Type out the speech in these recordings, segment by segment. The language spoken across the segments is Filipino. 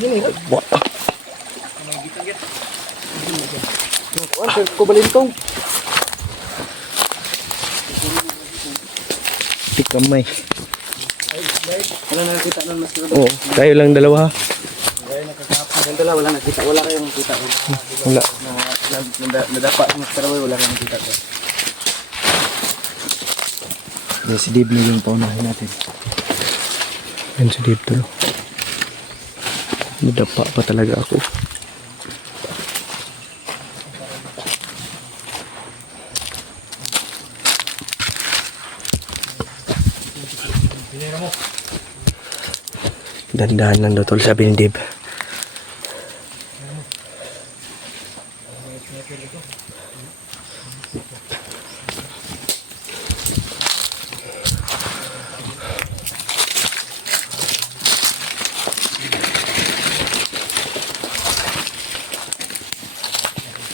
What? Kubalintong. Tik kamay. Wala nakita nun mas Oo, tayo lang dalawa. Yung dalawa wala nakita. Wala kayong nakita. Wala. Nadapa mas karaway wala kayong nakita. Si Dave na yung paunahin natin. Yan si Dave tulo. Nadapa pa talaga ako. Dandahan lang daw tol, sabi ni Dave.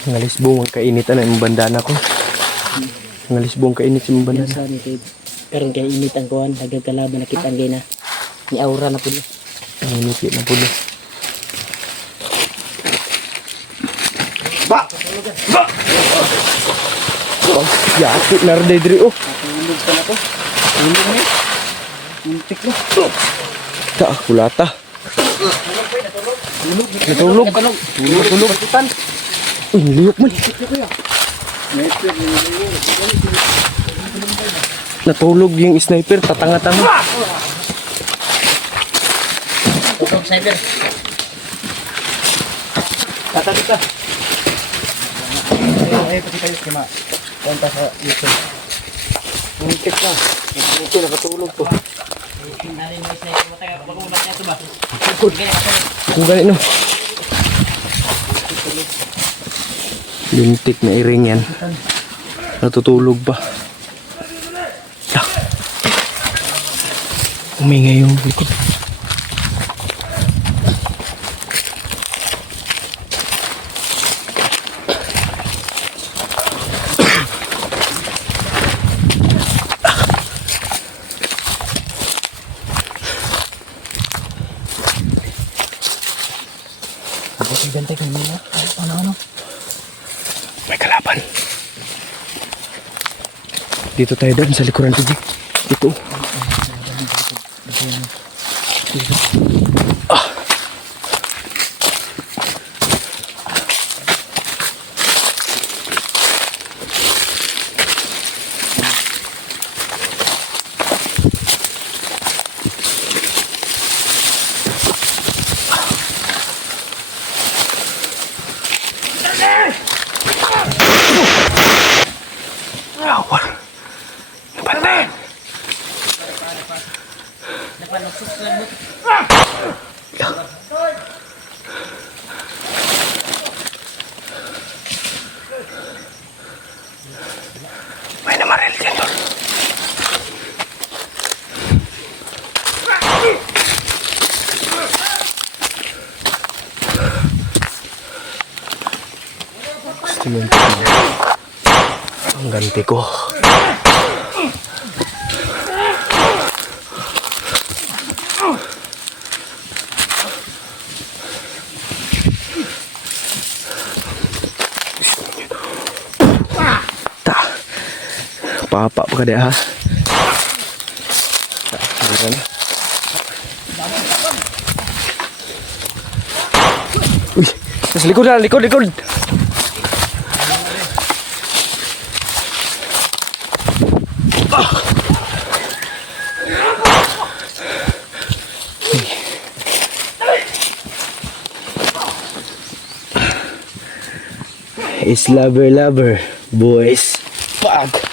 Ngalis buong kainitan ang bandana ko. Ngalis buong kainit yung bandana. Sa ni Dave. Karon kay init ang kuan, nagkalaban na kita ang gina. Ni aura na pulo. Ang init na pulo. Ba! Ba! Oh, yaki na rin diri oh. Tulog pa na to. Tulog na. Muntik na. Ta, kulata. Natulog. Natulog. Uy, niliyok man. Natulog yung sniper, tatanga-tanga. Tutok sniper. Tata kita. Ay, pati kayo kima. Punta sa YouTube. Muntik na. Muntik nakatulog to. Kung ganit no. Lintik na iring yan. Natutulog pa. Umingay yung likod. May kalaban. Dito tayo doon sa likuran tubig. Ito. Ah. Awal. Napatay. May namaril dyan tol. Ang ganti ko. Papa pa kada ha. Gila na. Uy, nasa likod na, likod. Is lover, boys. Fuck.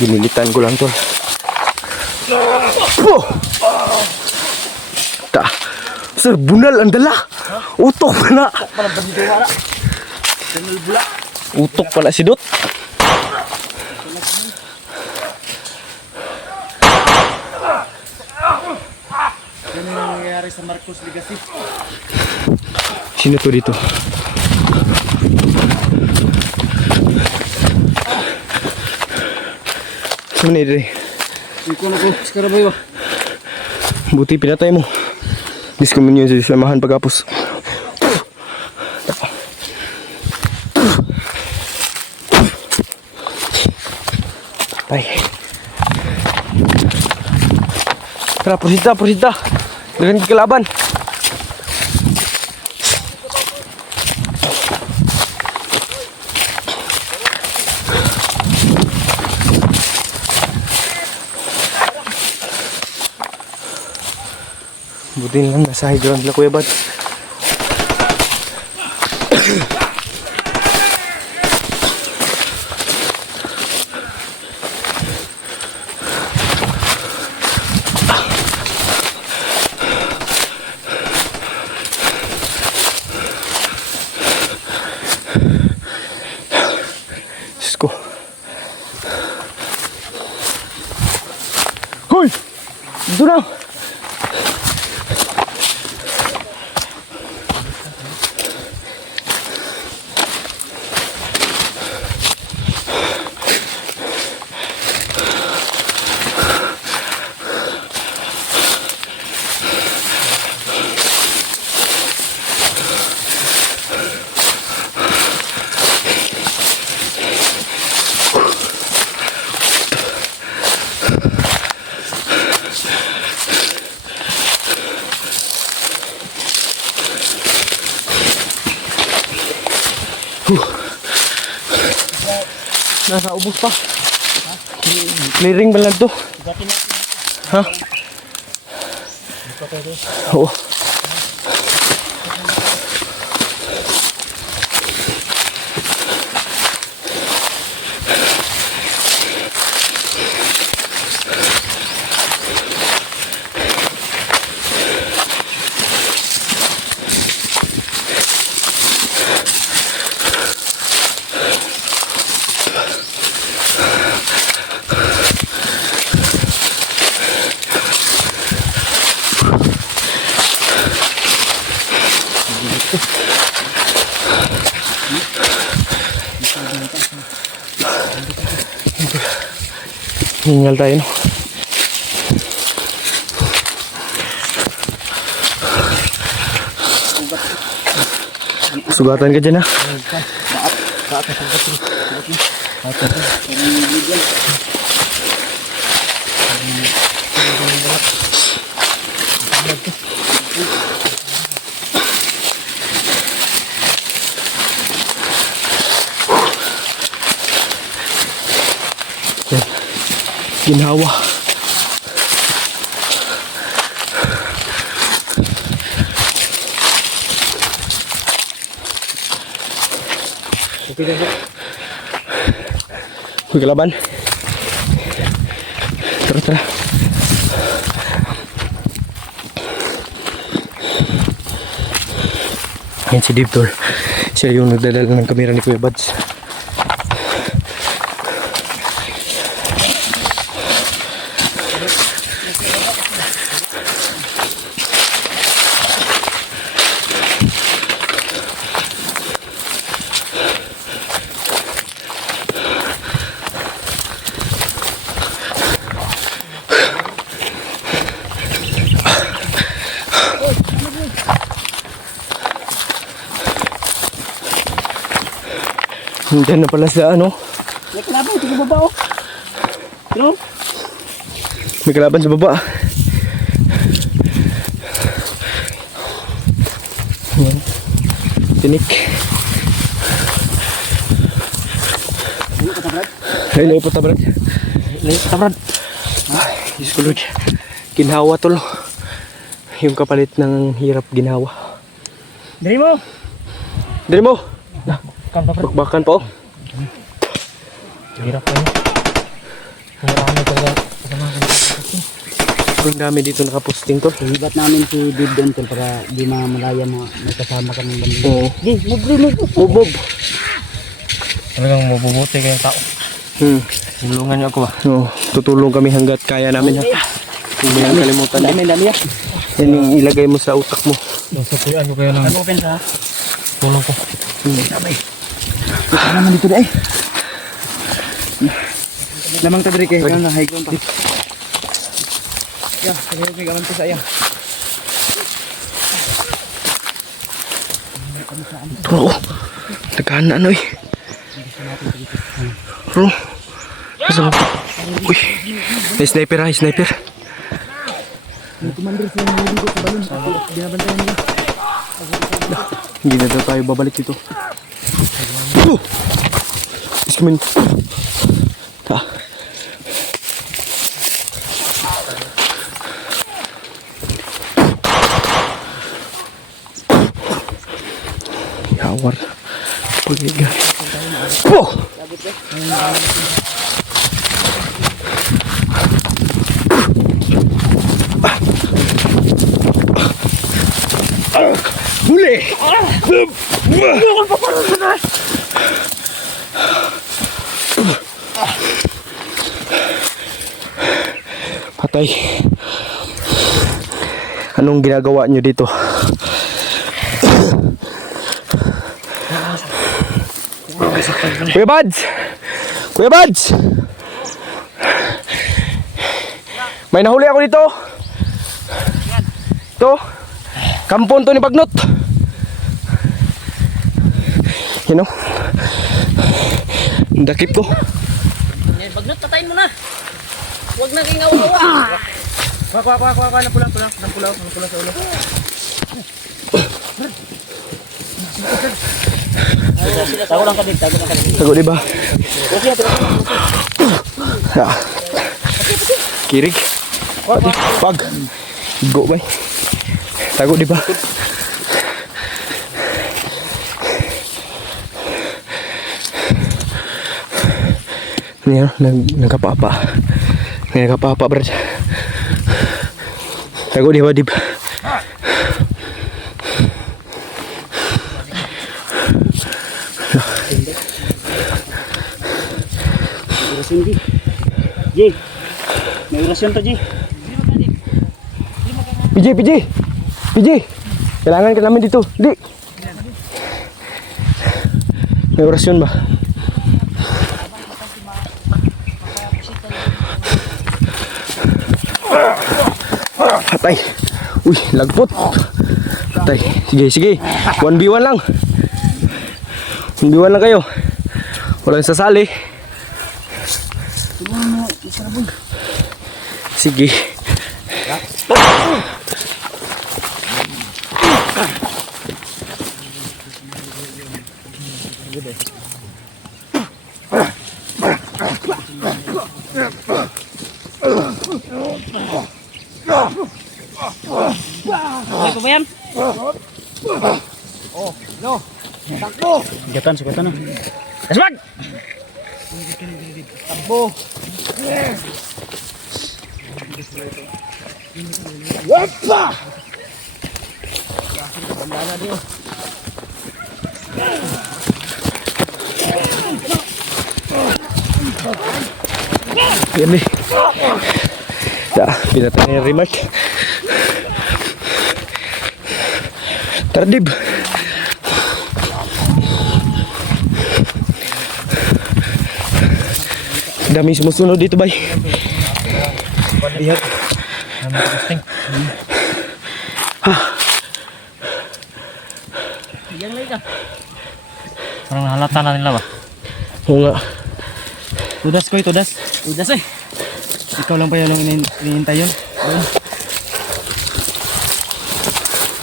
Ginilitan ko lang tol. Ta. Sir, bunal ang dala. Utok pa na. Utok pala si Dot. Yan ang nangyayari sa Marcos Legacy. Sino to dito? Sino ni diri? Ikaw na ko, skaraboy ba? Buti pinatay mo. Diskumin nyo sa samahan pagkapos. Tay. Tara, prosita, prosita. Dengan kelaban. Buti lang nasa high ground na Kuya Bad. Diyos ko. Hoy! Dito na! Nasa ubos pa. Clearing ba lang to? Ha? Oo. Hingal tayo, no? Sugatan ka dyan, ha? Ginhawa. Huwag kalaban. Tara, tara. Yan si Diptor. Siya yung nagdadala ng kamera ni Kuya Bads. Diyan na pala sa ano? May kalaban sa baba, oh. No? May kalaban sa baba. Yan. Tinik. Ay, layo pa tabrad. Layo pa tabrad. Ay, Diyos ko Lord. Ginhawa tol. Yung kapalit ng hirap ginhawa. Dari mo! Dari mo! Bakbakan po. Hirap pa yun. Marami talaga. Ang dami dito nakaposting tol. Hibat namin si Dave doon tol para di malaya na may kasama kami ng banda. Oo. Di, move. Talagang mabubuti kayong tao. Tulungan niyo ako ba? Oo. Tutulong kami hanggat kaya namin ha. Hindi mo kalimutan. Dami yan. Yan yung ilagay mo sa utak mo. Sasukuyan ko kayo ng Ano open sa? tulong ko. Sabay. Ito naman dito na eh. Lamang tadri kayo na high ground pa. Ya, sige gaman ko sa iya. Turo. Nagkahana ano eh. Turo. Nasa mo? Uy. May sniper ha, sniper. Hindi na daw tayo babalik dito. Iskamin. Ha. Yawar. Pagiga. Oh! Huli! Patay. Anong ginagawa nyo dito? Kuya Bads! Kuya Bads! May nahuli ako dito. Ito. Kampon to ni Bagnot. You know? Dakip ko. Bagnot, patayin mo na. Huwag na kang awa-awa. Kuha, ng pula sa ulo. Tago lang kabig. Tago diba? Kirig. Pag. Go bay. Tago diba? Ini nagkapapa. Nagkapapa brad. Tago diba dib. Orasyon, Ji. Ji. May orasyon to, Ji. PJ. Kailangan ka namin dito. Di. May orasyon ba? Patay. Uy, lagpot. Patay. Sige. 1v1 lang. 1v1 lang kayo. Walang sasali. Sige. Okay pa ba yan? Sugatan na. Aswag! Takbo! Wapa! Yan eh. Pinatay na yung remark. Tardib. Dami sumusunod dito bay. Lihat. Naman testing. Yang lagi ka. Parang nahalata na nila ba? Oo nga. Tudas ko, tudas. Udah sih. Ikaw lang pa yun ang inihintay yun.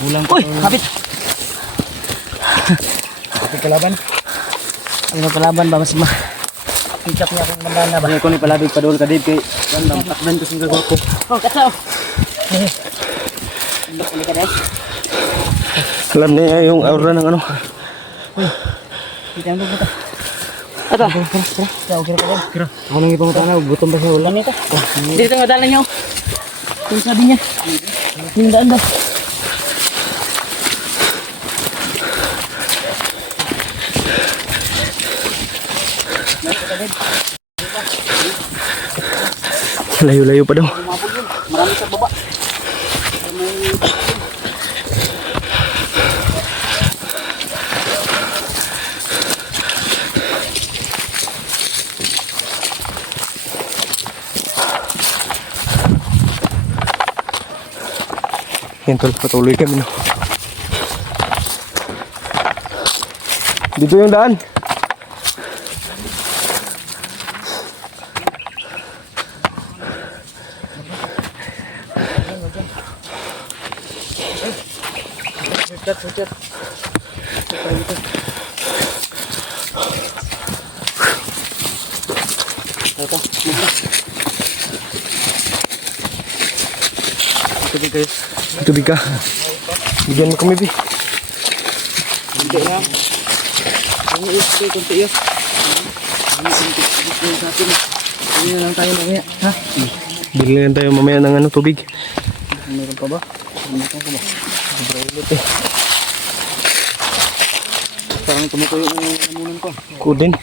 Bulang Uy, kapit. Kapit kalaban. Ano palaban ba mas pick-up niya akong mandana ba? Bangay ko ni palabig padul ka dib kay gandang takdan ko sing gagawa ko. Oh, katsaw. Ano ka dahil? Alam niya yung aura ng ano. Kita mo kita. Ata. Kira ka ba? Kira, ako nang ipangutana, gutom ba siya wala? Ano ito? Dito nga dala niyo. Yung sabi niya. Yung daan daw. Layo-layo pa daw. Marami sa baba. Yan tol, patuloy kami no. Dito yung daan. Sucat. Tubig guys. Tubig ka. Bigyan mo kami, Bi. Hindi lang. Ang isko, kunti yun. Hindi na lang tayo mamaya. Ha? Bili lang tayo mamaya ng ano, tubig. Meron pa ba? Meron pa ba? Sobrang init eh. Parang tumutuyo ang lamunan ko. Ko din.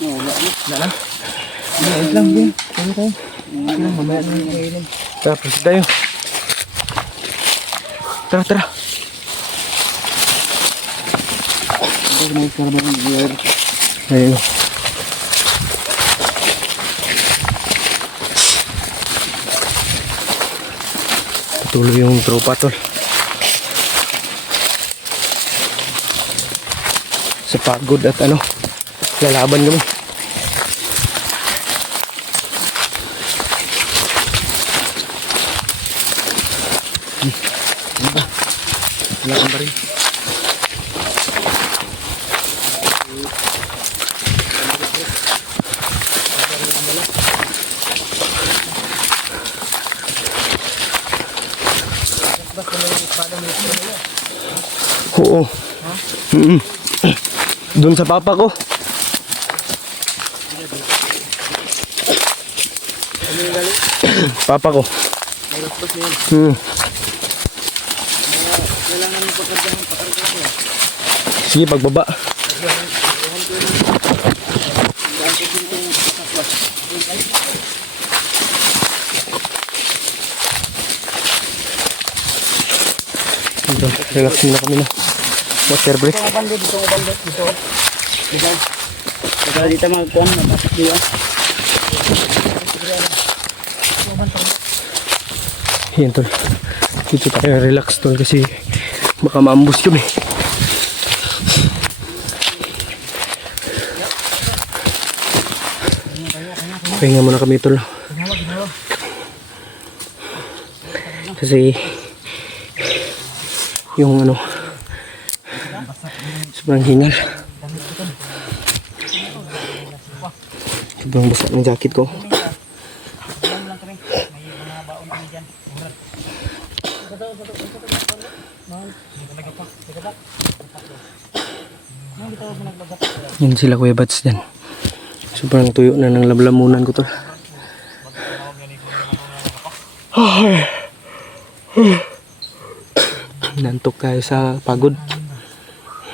Wala lang. Wait lang din. Ano tayo? Mamaya na yung kainin. Tara, proceed tayo. Tara. Ito, may karabang ng Ayun. Patuloy yung tropa, tol. Sa pagod at ano, lalaban kami. Wala kang pa rin. Oo. Doon sa papa ko. Papa ko. Kailangan mo pakargahan ko. Sige, pagbaba. Dito, relax muna kami na. Water break. Dito. Kaya dito magkuhan, mabasak dito. Yan, tol. Dito tayo relax, tol, kasi baka maambus kami. Pahinga muna kami, tol. Kasi yung ano, sobrang hingal. Sobrang basa ng jacket ko. Yun sila, Kuya Bats dyan. Sobrang tuyo na ng lablamunan ko, tol. Nantok tayo sa pagod.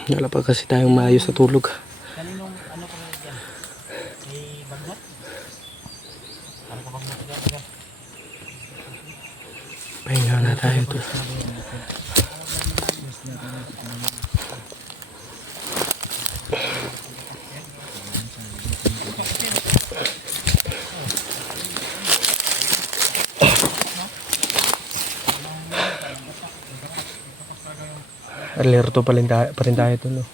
Wala pa kasi tayong maayos sa tulog. Pahinga na tayo, tol. Alerto pa rin tayo tol.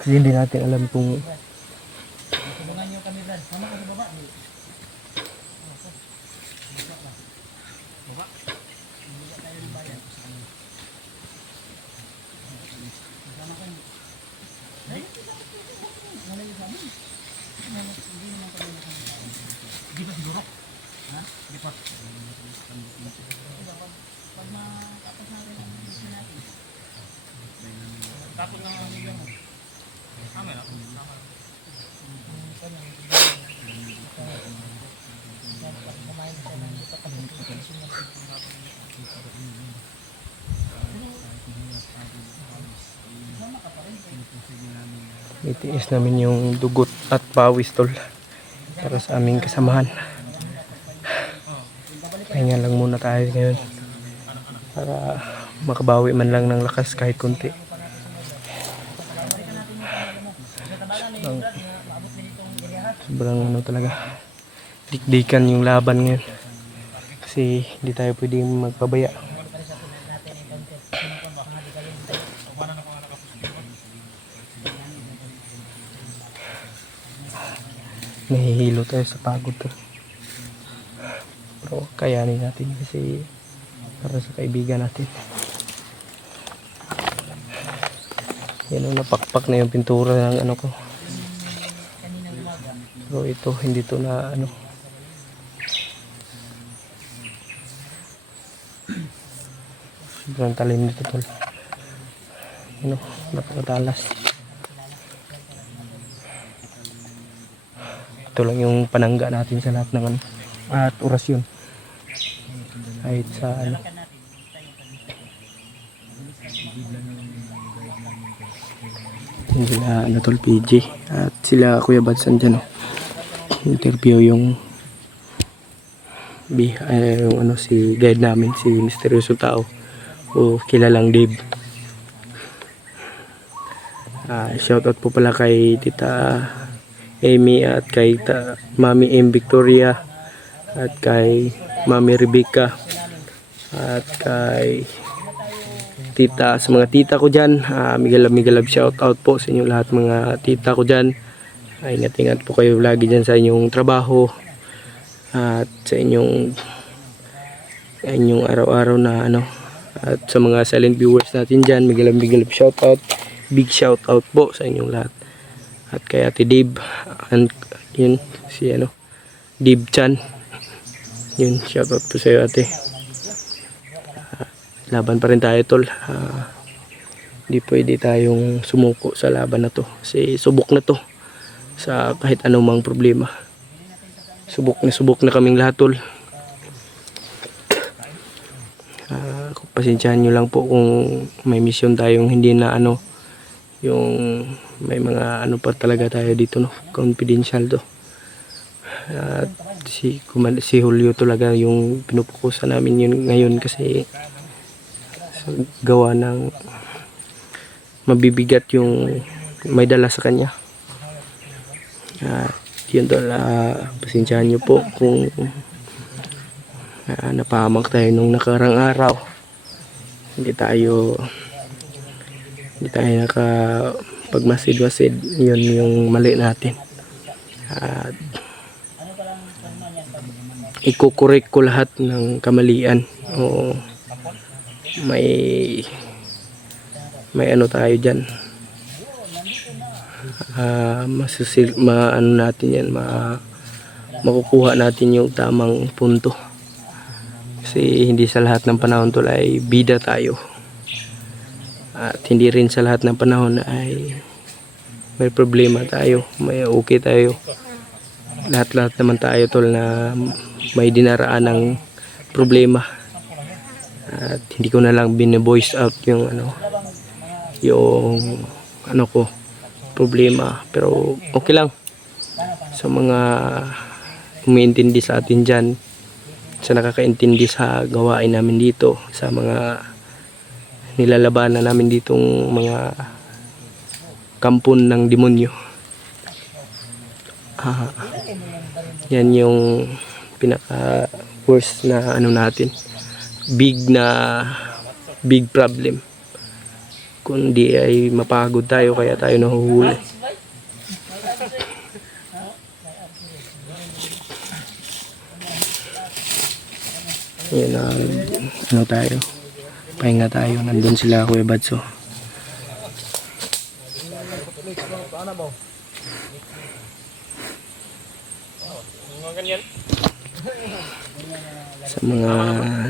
Kasi hindi natin alam kung itiis namin yung dugot at pawis, tol, para sa aming kasamahan. Pahinga lang muna tayo ngayon para makabawi man lang ng lakas kahit konti. Sobrang ano talaga, dikdikan yung laban ngayon kasi hindi tayo pwedeng magpabaya. nahihilo tayo sa pagod to. Pero kayanin natin kasi para sa kaibigan natin. Yan ang napakpak na yung pintura ng ano ko. Pero ito, hindi to na ano. Sobrang talim nito tol. Ano, napakatalas. Ito lang yung panangga natin sa lahat ng ano, at orasyon. Kahit sa ano. Yung sila ano tol, PJ. At sila Kuya Badsan dyan. Oh. Interview yung yung ano, si guide namin, si Misteryoso Tao o kilalang Dave. Shoutout po pala kay Tita Amy at kay Mami M. Victoria at kay Mami Rebecca at kay tita, sa mga tita ko dyan, migalab shoutout po sa inyo lahat mga tita ko dyan. Ingat-ingat po kayo lagi dyan sa inyong trabaho at sa inyong araw-araw na ano. At sa mga silent viewers natin dyan, migalab shoutout, big shoutout po sa inyong lahat. At kay Ate Dave, yun si ano, Dave Chan, yun, shoutout po sa iyo ate. Laban pa rin tayo tol. Hindi pwede tayong sumuko sa laban na to kasi subok na to sa kahit anumang problema. Subok na kaming lahat tol. Pasensyahan nyo lang po kung may mission tayong hindi na ano, yung may mga ano pa talaga tayo dito no, confidential to. At si Julio talaga yung pinupukusan namin yun ngayon kasi gawa ng mabibigat yung may dala sa kanya. Yun tol, pasensyahan nyo po kung napahamak tayo nung nakarang araw. Hindi tayo nakapagmasid-masid. Yun yung mali natin. At ikukorek ko lahat ng kamalian. O may ano tayo dyan. Ano natin yan, makukuha natin yung tamang punto. Kasi hindi sa lahat ng panahon tol ay bida tayo. At hindi rin sa lahat ng panahon ay may problema tayo, may okay tayo. Lahat naman tayo tol na may dinaraan ng problema. At hindi ko na lang bine-voice out yung ko problema, pero okay lang sa mga umiintindi sa atin dyan, sa nakakaintindi sa gawain namin dito, sa mga nilalabanan namin ditong mga kampon ng demonyo. Yan yung pinaka worst na ano natin, big problem. Kundi ay mapagod tayo kaya tayo nahuhuli. Yan ano tayo, pahinga tayo. Nandun sila Kuya Badso. Sa mga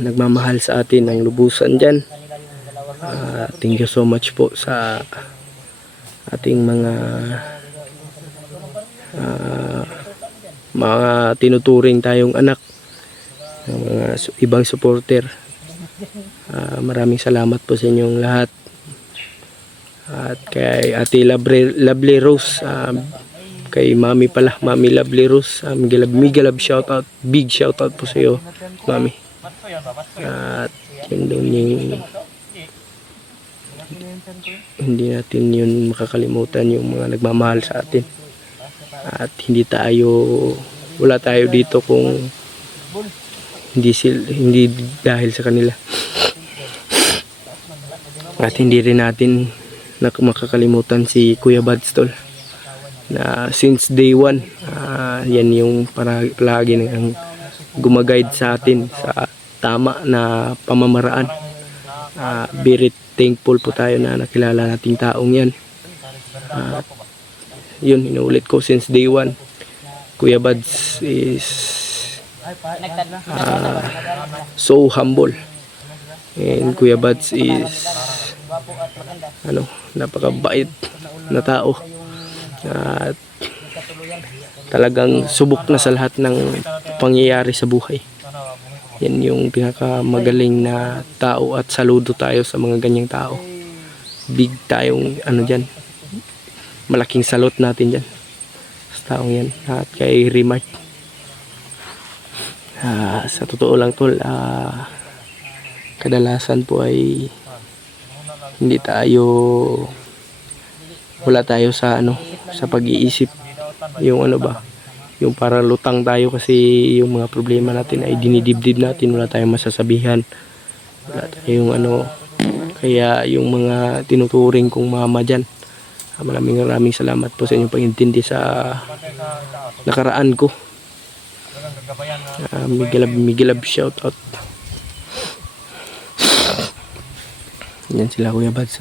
nagmamahal sa atin ng lubusan dyan, thank you so much po sa ating mga tinuturing tayong anak, mga ibang supporter. Maraming salamat po sa inyong lahat. At kay Ate Lovely Rose, kay Mami Lovely Rose, migalab shoutout, big shoutout po sa iyo Mami. At yun doon yung hindi natin yun makakalimutan, yung mga nagmamahal sa atin. At wala tayo dito kung hindi dahil sa kanila. At hindi rin natin makakalimutan si Kuya Bads tol. na since day one, yan yung palagi nang gumaguide sa atin sa tama na pamamaraan. Very thankful po tayo na nakilala nating taong yan. Yun, inuulit ko, since day one, Kuya Buds is so humble, and Kuya Buds is napakabait na tao, at talagang subok na sa lahat ng pangyayari sa buhay. Yan yung pinakamagaling na tao, at saludo tayo sa mga ganyang tao. Big tayong dyan, malaking salute natin dyan sa taong yan, at kay Remark. Sa totoo lang tol, kadalasan po ay wala tayo sa sa pag-iisip, yung yung para lutang tayo, kasi yung mga problema natin ay dinidibdib natin, wala tayong masasabihan, wala tayong kaya yung mga tinuturing kong mama dyan, maraming salamat po sa inyong pag-intindi sa nakaraan ko. Migilab shout out. Yan sila Kuya Buds.